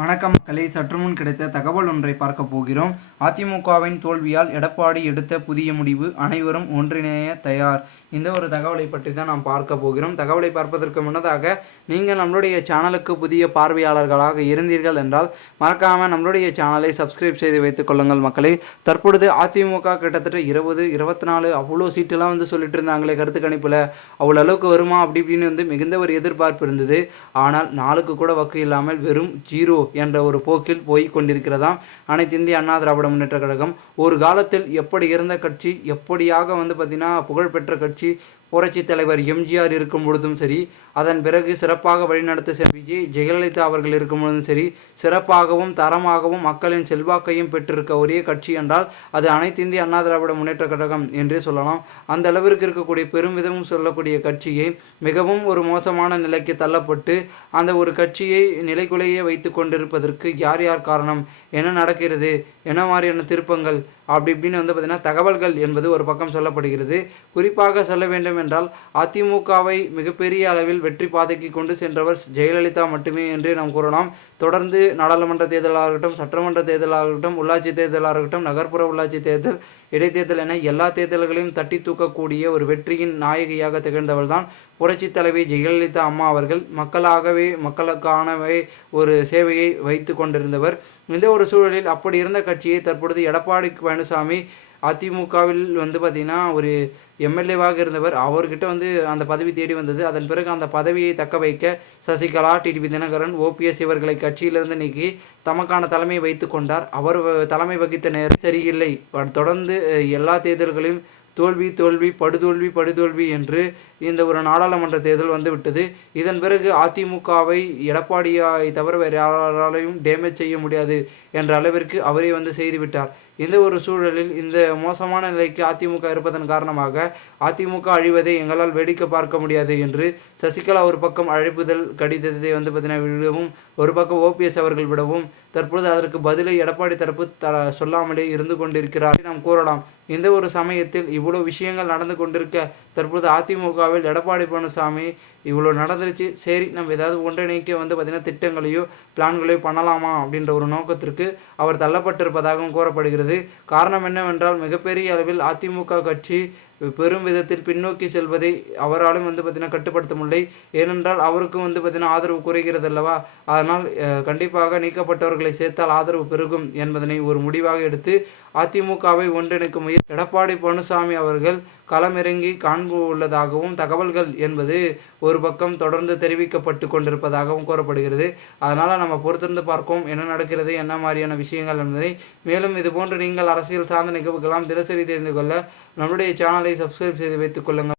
வணக்கம் மக்களே, சற்றுமுன் கிடைத்த தகவல் ஒன்றை பார்க்க போகிறோம். அதிமுகவின் தோல்வியால் எடப்பாடி எடுத்த புதிய முடிவு, அனைவரும் ஒன்றிணைய தயார். இந்த ஒரு தகவலை பற்றி தான் நாம் பார்க்க போகிறோம். தகவலை பார்ப்பதற்கு முன்னதாக நீங்கள் நம்மளுடைய சேனலுக்கு புதிய பார்வையாளர்களாக இருந்தீர்கள் என்றால் மறக்காமல் நம்மளுடைய சேனலை சப்ஸ்கிரைப் செய்து வைத்துக் கொள்ளுங்கள் மக்களே. தற்பொழுது அதிமுக கிட்டத்தட்ட 24 அவ்வளோ சீட்டெல்லாம் சொல்லிட்டு இருந்தாங்களே கருத்து கணிப்பில், அவ்வளோ அளவுக்கு வருமா அப்படி இப்படின்னு மிகுந்த ஒரு எதிர்பார்ப்பு இருந்தது. ஆனால் நாளுக்கு கூட வக்கு இல்லாமல் வெறும் 0 என்ற ஒரு போக்கில் போய் கொண்டிருக்கிறதாம் அனைத்து இந்திய அண்ணா திராவிட முன்னேற்ற கழகம். ஒரு காலத்தில் எப்படி இருந்த கட்சி, எப்படியாக பார்த்தீங்கன்னா புகழ்பெற்ற கட்சி, புரட்சி தலைவர் எம்ஜிஆர் இருக்கும் பொழுதும் சரி, அதன் பிறகு சிறப்பாக வழிநடத்த விஜய் ஜெயலலிதா அவர்கள் இருக்கும் பொழுதும் சரி, சிறப்பாகவும் தரமாகவும் மக்களின் செல்வாக்கையும் பெற்றிருக்க ஒரே கட்சி என்றால் அது அனைத்து இந்திய அண்ணா திராவிட முன்னேற்ற கழகம் என்றே சொல்லலாம். அந்த அளவிற்கு இருக்கக்கூடிய பெருமிதமும் சொல்லக்கூடிய கட்சியை மிகவும் ஒரு மோசமான நிலைக்கு தள்ளப்பட்டு அந்த ஒரு கட்சியை நிலைக்குலையே வைத்து கொண்டிருப்பதற்கு யார் யார் காரணம், என்ன நடக்கிறது, என்ன மாதிரியான திருப்பங்கள் அப்படி இப்படின்னு பார்த்தீங்கன்னா தகவல்கள் என்பது ஒரு பக்கம் சொல்லப்படுகிறது. குறிப்பாக சொல்ல வேண்டும் என்றால் அதிமுகவை மிகப்பெரிய அளவில் வெற்றி பாதைக்கு கொண்டு சென்றவர் ஜெயலலிதா மட்டுமே என்று நாம் கூறலாம். தொடர்ந்து நாடாளுமன்ற தேர்தலாக இருக்கட்டும், சட்டமன்ற தேர்தலாக இருக்கட்டும், உள்ளாட்சி தேர்தலாக இருக்கட்டும், நகர்ப்புற உள்ளாட்சி தேர்தல், இடைத்தேர்தல் என எல்லா தேர்தல்களையும் தட்டி தூக்கக்கூடிய ஒரு வெற்றியின் நாயகியாக திகழ்ந்தவள் தான் புரட்சி தலைவி ஜெயலலிதா அம்மா அவர்கள். மக்களுக்கானவே ஒரு சேவையை வைத்து கொண்டிருந்தவர். இந்த ஒரு சூழலில் அப்படி இருந்த கட்சியை தற்பொழுது எடப்பாடி பழனிசாமி அதிமுகவில் பார்த்திங்கன்னா ஒரு எம்எல்ஏவாக இருந்தவர், அவர்கிட்ட அந்த பதவி தேடி வந்தது. அதன் பிறகு அந்த பதவியை தக்க வைக்க சசிகலா, டிடிவி தினகரன், ஓபிஎஸ் இவர்களை கட்சியிலிருந்து நீக்கி தமக்கான தலைமையை வைத்து கொண்டார். அவர் தலைமை வகித்த நேரம் சரியில்லை. தொடர்ந்து எல்லா தேர்தல்களையும் தோல்வி படுதோல்வி என்று இந்த ஒரு நாடாளுமன்ற தேர்தல் வந்துவிட்டது. இதன் பிறகு அதிமுகவை எடப்பாடியை தவிர வேறு யாராலையும் டேமேஜ் செய்ய முடியாது என்ற அளவிற்கு அவரே செய்துவிட்டார். இந்த ஒரு சூழலில் இந்த மோசமான நிலைக்கு அதிமுக இருப்பதன் காரணமாக அதிமுக அழிவதை எங்களால் வேடிக்கை பார்க்க முடியாது என்று சசிகலா ஒரு பக்கம் அழைப்புதல் கடிதத்தை பார்த்தீங்கன்னா விடவும், ஒரு பக்கம் ஓபிஎஸ் அவர்கள் விடவும், தற்பொழுது அதற்கு பதிலை எடப்பாடி தரப்பு சொல்லாமலே இருந்து கொண்டிருக்கிறார் நாம் கூறலாம். இந்த ஒரு சமயத்தில் இவ்வளோ விஷயங்கள் நடந்து கொண்டிருக்க தற்பொழுது அதிமுகவில் எடப்பாடி பழனிசாமி இவ்வளோ நடந்துருச்சு, சரி நம்ம ஏதாவது ஒன்றிணைக்க பார்த்திங்கன்னா திட்டங்களையோ பிளான்களையோ பண்ணலாமா அப்படின்ற ஒரு நோக்கத்திற்கு அவர் தள்ளப்பட்டிருப்பதாகவும் கூறப்படுகிறது. காரணம் என்னவென்றால் மிகப்பெரிய அளவில் அதிமுக கட்சி பெரும் விதத்தில் பின்னோக்கி செல்வதை அவராலும் பார்த்திங்கன்னா கட்டுப்படுத்த முடியலை. ஏனென்றால் அவருக்கும் பார்த்திங்கன்னா ஆதரவு குறைகிறது அல்லவா. அதனால் கண்டிப்பாக நீக்கப்பட்டவர்களை சேர்த்தால் ஆதரவு பெருகும் என்பதனை ஒரு முடிவாக எடுத்து அதிமுகவை ஒன்றிணைக்கும் முயற்சி எடப்பாடி பழனிசாமி அவர்கள் களமிறங்கி காண்பு உள்ளதாகவும் தகவல்கள் என்பது ஒரு பக்கம் தொடர்ந்து தெரிவிக்கப்பட்டு கொண்டிருப்பதாகவும் கூறப்படுகிறது. அதனால் நம்ம பொறுத்திருந்து பார்ப்போம் என்ன நடக்கிறது, என்ன மாதிரியான விஷயங்கள் என்பதை. மேலும் இதுபோன்று நீங்கள் அரசியல் சார்ந்த நிகழ்வுகளாம் தினசரி தெரிந்து கொள்ள நம்முடைய சேனலை சப்ஸ்கிரைப் செய்து வைத்துக் கொள்ளுங்கள்.